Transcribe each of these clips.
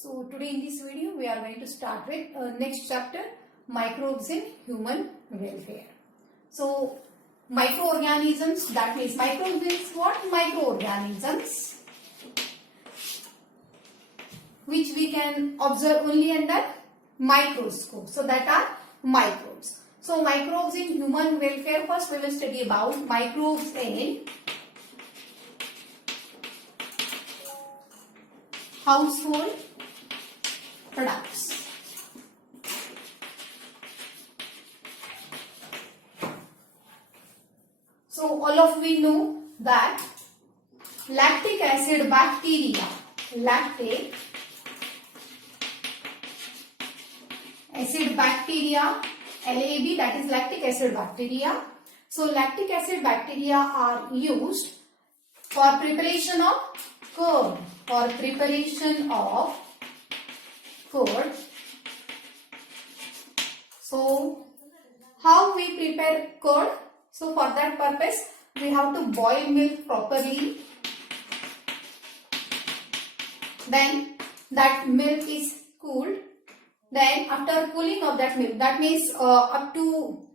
So today in this video we are going to start with next chapter, microbes in human welfare. So microorganisms, that means microbes is what? Microorganisms which we can observe only under microscope. So that are microbes. So microbes in human welfare, first we will study about microbes in household products. So all of we know that lactic acid bacteria, lactic acid bacteria, LAB, that is lactic acid bacteria. So lactic acid bacteria are used for preparation of curd, for preparation of curd. So how we prepare curd? So for that purpose we have to boil milk properly. Then that milk is cooled. Then after cooling of that milk, that means up to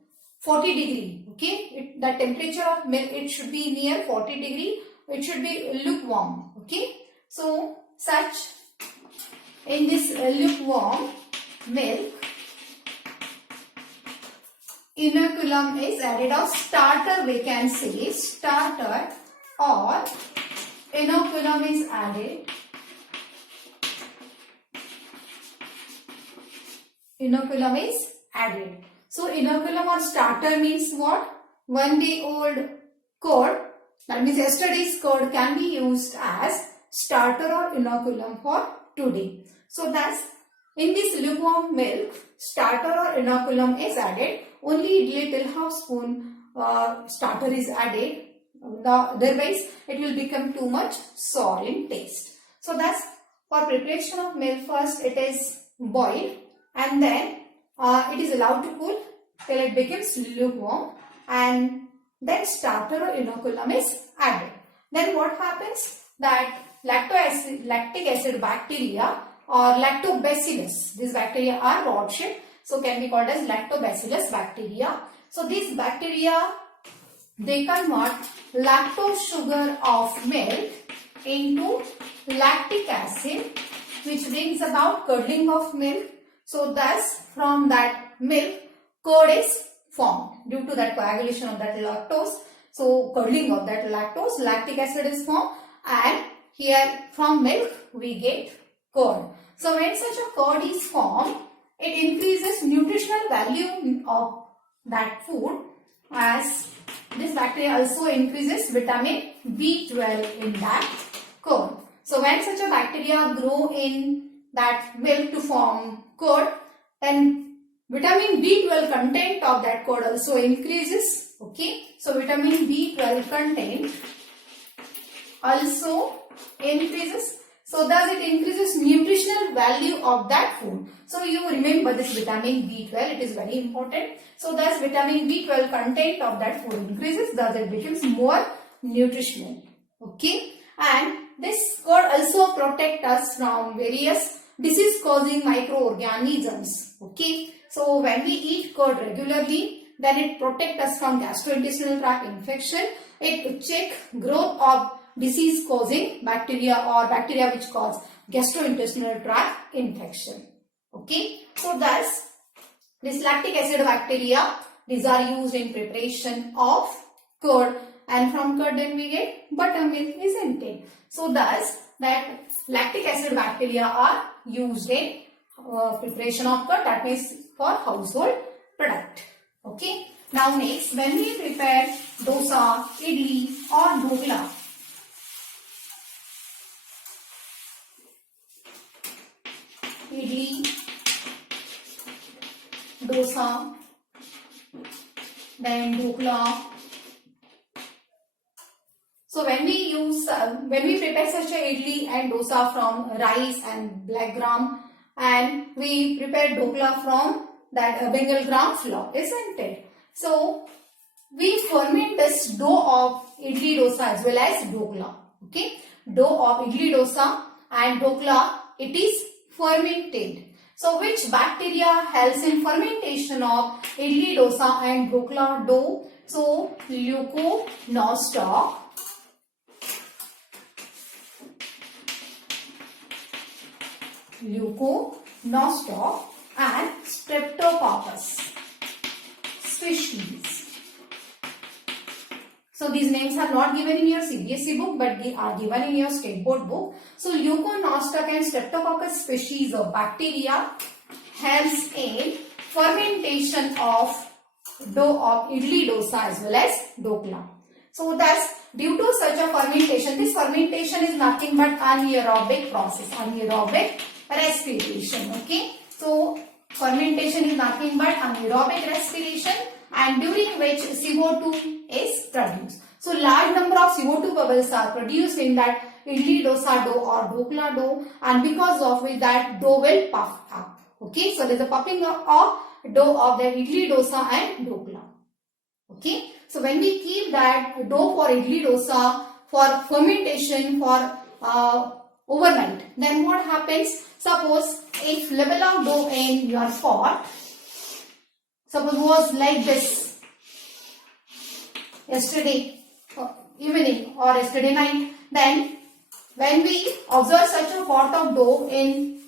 40 degree, okay, the temperature of milk, it should be near 40 degree, it should be lukewarm, okay. So such in this lukewarm milk, inoculum is added, or starter we can say, starter or inoculum is added. Inoculum is added. So inoculum or starter means what? 1 day old curd, that means yesterday's curd, can be used as starter or inoculum for today. So thus in this lukewarm milk, starter or inoculum is added. Only little half spoon starter is added. Otherwise it will become too much sour in taste. So thus for preparation of milk, first it is boiled and then it is allowed to cool till it becomes lukewarm, and then starter or inoculum is added. Then what happens? That lactic acid bacteria or lactobacillus, these bacteria are rod shaped, so can be called as lactobacillus bacteria. So these bacteria, they convert lactose sugar of milk into lactic acid, which brings about curdling of milk. So thus from that milk, curd is formed due to that coagulation of that lactose. So curdling of that lactose, lactic acid is formed, and here from milk we get curd. So when such a curd is formed, it increases nutritional value of that food, as this bacteria also increases vitamin B12 in that curd. So when such a bacteria grow in that milk to form curd, then vitamin B12 content of that curd also increases, okay. So vitamin B12 content also increases. So thus it increases nutritional value of that food. So you remember this vitamin B12, it is very important. So thus vitamin B12 content of that food increases, thus it becomes more nutritional, okay. And this curd also protect us from various disease causing microorganisms, okay. So when we eat curd regularly, then it protect us from gastrointestinal tract infection. It check growth of disease causing bacteria or bacteria which cause gastrointestinal tract infection, okay. So thus this lactic acid bacteria, these are used in preparation of curd, and from curd then we get buttermilk, isn't it? So thus that lactic acid bacteria are used in preparation of curd, that means for household product, okay. Now next, when we prepare dosa, idli or dhokla, idli, dosa, then dhokla. So when we prepare such a idli and dosa from rice and black gram, and we prepare dhokla from that Bengal gram flour, isn't it? So we ferment this dough of idli dosa as well as dhokla, okay. Dough of idli dosa and dhokla, it is fermented. So which bacteria helps in fermentation of idli, dosa and dhokla dough? So leuconostoc, and Streptococcus species. So these names are not given in your CBSE book but they are given in your state board book. So leuconostoc and Streptococcus species of bacteria helps in fermentation of dough of idli, dosa as well as dhokla. So thus due to such a fermentation, this fermentation is nothing but anaerobic process, anaerobic respiration. Okay, so fermentation is nothing but anaerobic respiration and during which CO2 is produced. So large number of CO2 bubbles are produced in that idli, dosa dough or dhokla dough, and because of which that dough will puff up. Okay, so there is a puffing up of dough of the idli, dosa and dhokla. Okay, so when we keep that dough for idli, dosa for fermentation for overnight, then what happens? Suppose if level of dough in your pot, suppose was like this yesterday evening or yesterday night, then when we observe such a pot of dough in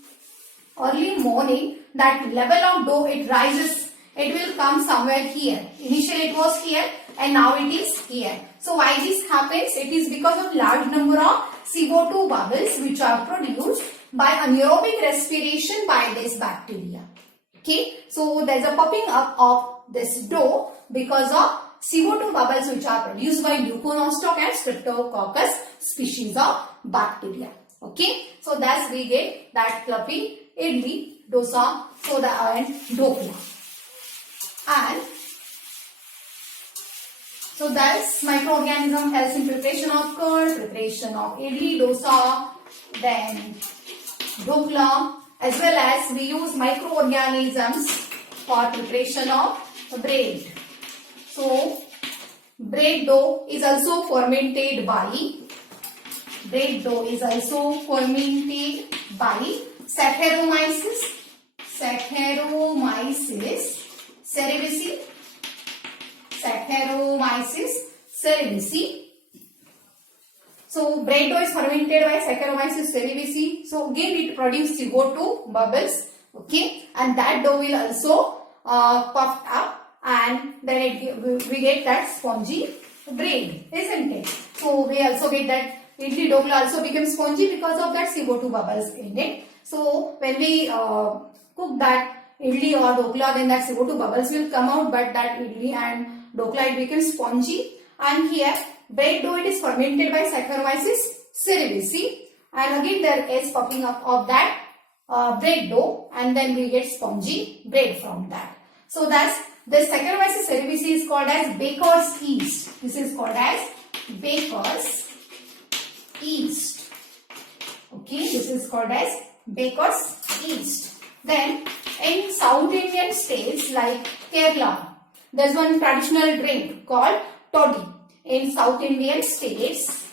early morning, that level of dough it rises, it will come somewhere here. Initially it was here and now it is here. So why this happens? It is because of large number of CO2 bubbles which are produced by anaerobic respiration by this bacteria. Okay, so there is a popping up of this dough because of CO2 bubbles which are produced by leuconostoc and Streptococcus species of bacteria. Okay, so thus we get that fluffy idli, dosa, soda and dhokla. And so thus microorganism helps in preparation of curd, preparation of idli, dosa, then dhokla, as well as we use microorganisms for preparation of bread. So bread dough is also fermented by Saccharomyces cerevisiae. So bread dough is fermented by Saccharomyces cerevisiae. So again it produces CO2 bubbles. Okay, and that dough will also puffed up, and then we get that spongy bread, isn't it? So we also get that idli, dokla also becomes spongy because of that CO2 bubbles in it. So when we cook that idli or dokla, then that CO2 bubbles will come out, but that idli and dokla it becomes spongy. And here bread dough it is fermented by Saccharomyces cerevisiae, and again there is puffing up of that bread dough, and then we get spongy bread from that. So thus this Saccharomyces cerevisiae is called as baker's yeast. This is called as baker's yeast. Okay, this is called as baker's yeast. Then in South Indian states like Kerala, there is one traditional drink called toddy. In South Indian states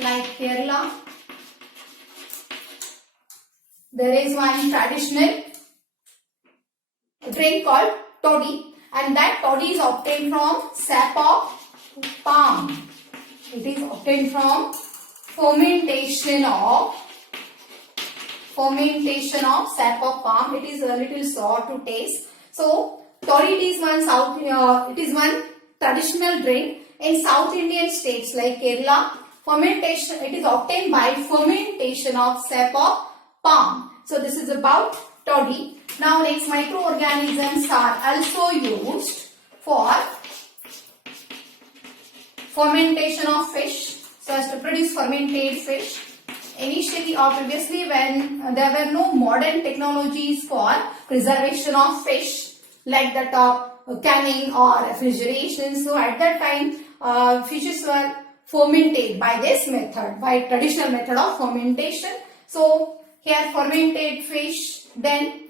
like Kerala, there is one traditional drink called toddy, and that toddy is obtained from sap of palm. It is obtained from fermentation of sap of palm. It is a little sour to taste. So toddy is one traditional drink in South Indian states like Kerala. Fermentation, it is obtained by fermentation of sap of palm. So this is about toddy. Now next, microorganisms are also used for fermentation of fish, so as to produce fermented fish. Initially or previously, when there were no modern technologies for preservation of fish like that of canning or refrigeration, so at that time fishes were fermented by this method, by traditional method of fermentation. So here fermented fish, then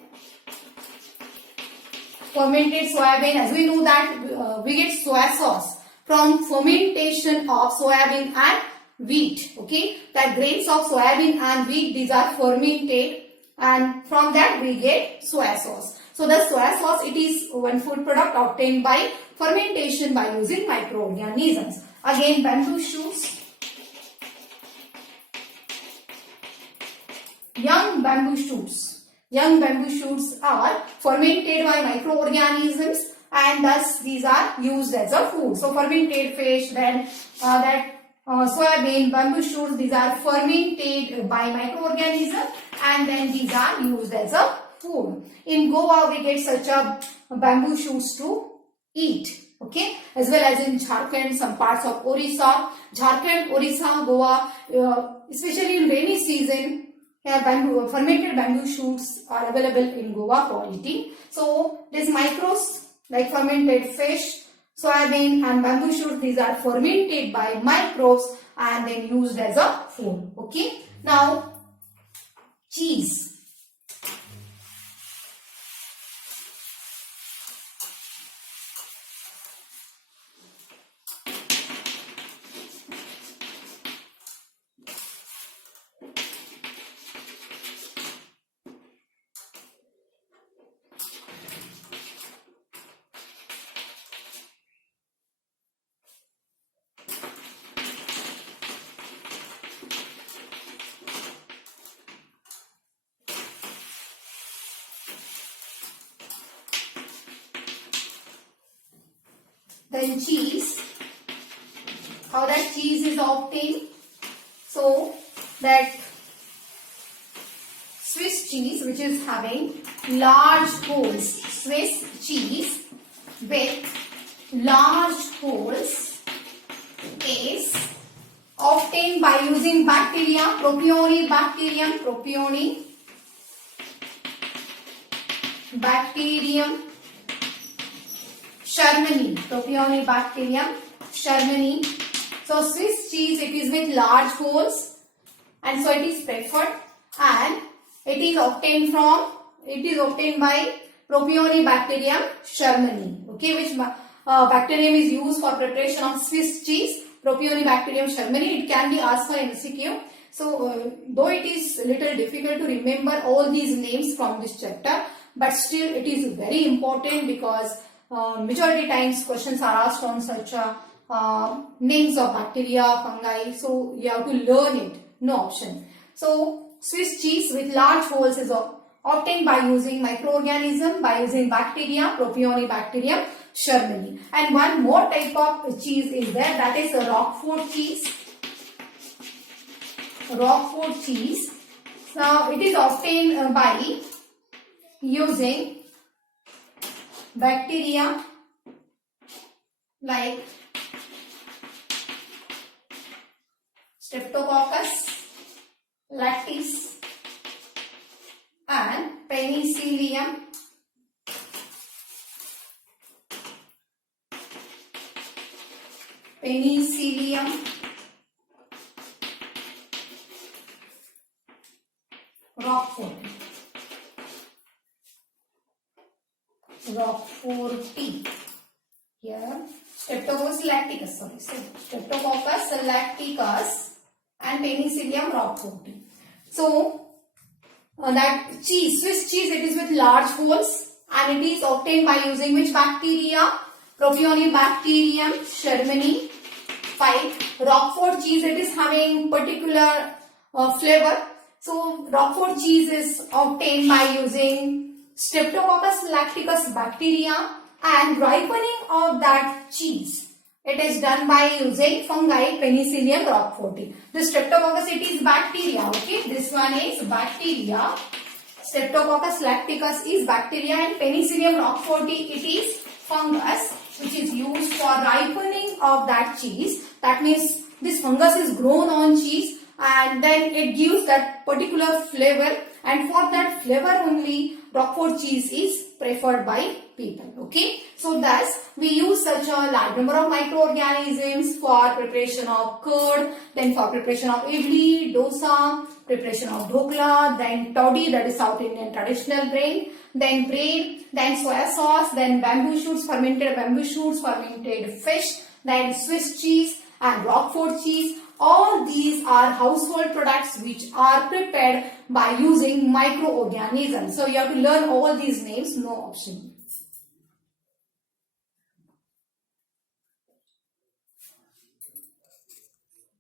fermented soybean. As we know that we get soy sauce from fermentation of soybean and wheat. Okay, that grains of soybean and wheat, these are fermented, and from that we get soya sauce. So the soya sauce, it is one food product obtained by fermentation by using microorganisms. Again, bamboo shoots. Young bamboo shoots. Young bamboo shoots are fermented by microorganisms, and thus these are used as a food. So fermented fish, then soybean, bamboo shoots, these are fermented by microorganisms, and then these are used as a food. In Goa, we get such a bamboo shoots to eat. Okay, as well as in Jharkhand, some parts of Orissa. Jharkhand, Orissa, Goa, especially in rainy season, fermented bamboo shoots are available in Goa for eating. So these micros like fermented fish, soybean and bamboo shoots, these are fermented by microbes and then used as a food. Okay. Now cheese. Then cheese, how that cheese is obtained. So that Swiss cheese, which is having large holes, Swiss cheese with large holes, is obtained by using bacteria, Propionibacterium, Propionibacterium Shermani, Propionibacterium Shermani. So Swiss cheese, it is with large holes, and so it is preferred, and it is obtained by Propionibacterium Shermani. Okay, which bacterium is used for preparation of Swiss cheese? Propionibacterium Shermani. It can be asked for MCQ. So though it is little difficult to remember all these names from this chapter, but still it is very important, because majority times questions are asked on such names of bacteria, fungi. So you have to learn it. No option. So Swiss cheese with large holes is obtained by using microorganism, by using bacteria, Propionibacterium Shermani. And one more type of cheese is there, that is Roquefort cheese. Roquefort cheese. Now it is obtained by using bacteria like Streptococcus lactis and Penicillium Roqueforti. Here Streptococcus lacticus, Streptococcus lacticus and Penicillium roqueforti. So that cheese, Swiss cheese, it is with large holes, and it is obtained by using which bacteria? Propionibacterium Shermani. 5. Roquefort cheese, it is having particular flavor. So Roquefort cheese is obtained by using Streptococcus lacticus bacteria, and ripening of that cheese, it is done by using fungi Penicillium roqueforti. The Streptococcus, it is bacteria. Okay, this one is bacteria. Streptococcus lacticus is bacteria, and Penicillium roqueforti, it is fungus, which is used for ripening of that cheese. That means this fungus is grown on cheese, and then it gives that particular flavor, and for that flavor only Roquefort cheese is preferred by people. Okay, so thus we use such a large number of microorganisms for preparation of curd, then for preparation of idli, dosa, preparation of dhokla, then toddy, that is South Indian traditional drink, then bread, then soya sauce, then bamboo shoots, fermented fish, then Swiss cheese and Roquefort cheese. All these are household products which are prepared by using microorganisms. So you have to learn all these names, no option.